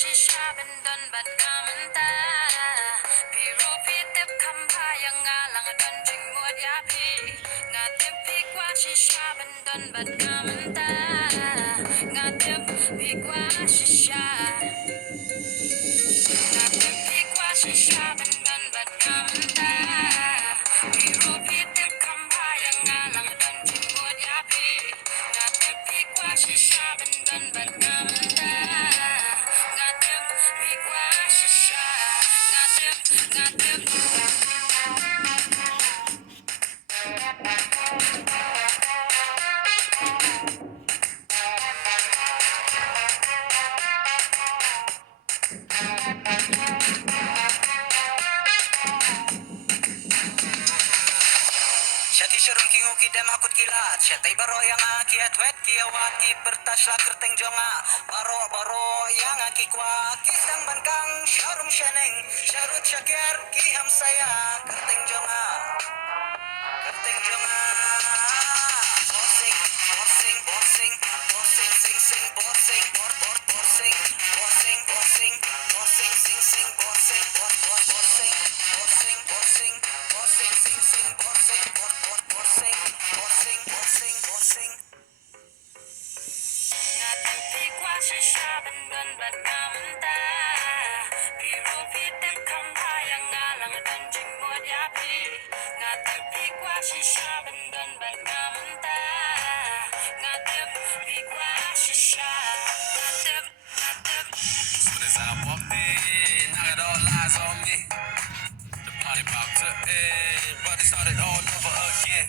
shisha ben don bat kamanta pi ro pi tep kham pha yang nga lang don jing mo ya pi nga tep pi kwa shisha ben don bat kamanta nga tep pi kwa shisha nga tep pi kwa shisha ben don bat kamanta pi ro pi tep kham pha yang nga lang don jing mo ya pi nga tep pi kwa shisha ben don bat kamanta Shati sharum ki ngu ki dem hakut kilat Shatai baro yang aki atwet ki awat ki pertas la kerteng jonga Baro yang aki kwa kisang bankang sharum shaneng Sharut syakir ki hamsaya kerteng jonga Kerteng jonga Borsing, borsing, borsing Borsing, sing, sing, borsing Borsing, borsing, borsing Borsing, sing, sing, borsing Borsing, borsing, borsing Borsing, sing, sing, borsing Borsing, borsing, borsing, borsing Ngatik pi kwa shisha ben don bat kamanta Pi ru pi tem kam pa yang ngalang don jing mo ya pi Ngatik pi kwa shisha ben don bat kamanta Ngatik pi kwa shisha Ngatik As soon as I walked in, now it all lies on me. The party about to end, but it started all over again.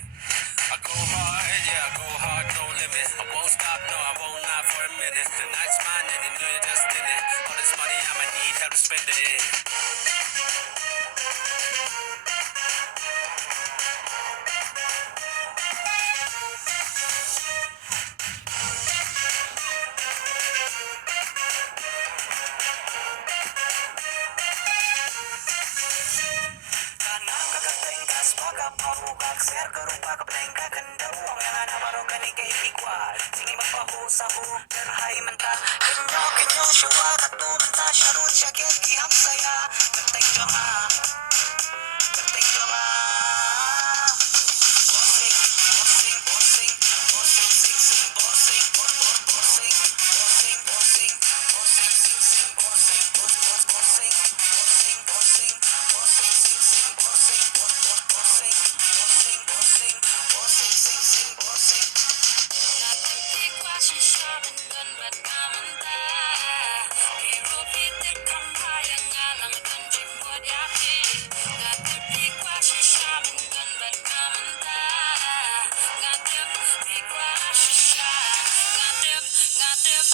I go hard, yeah, I go hard, no limit. I won't stop, no, I won't not for a minute. The night's mine and you know you're just in it. All this money, I'ma need help to spend it. Kanang kagating kas baka pabukak ser kerupa keblengka kendau yang ada barokani kehikwal sini mapahu sahu terhai mentah kenyo shua katu mentah syarut syakir ki hamsaya kerteng jonga borsing borsing borsing borsing sing sing borsing borsing borsing borsing borsing sing sing borsing borsing borsing borsing borsing sing sing borsing borsing borsing borsing sing sing borsing Ngatik pi kwa shisha ben don bat kamanta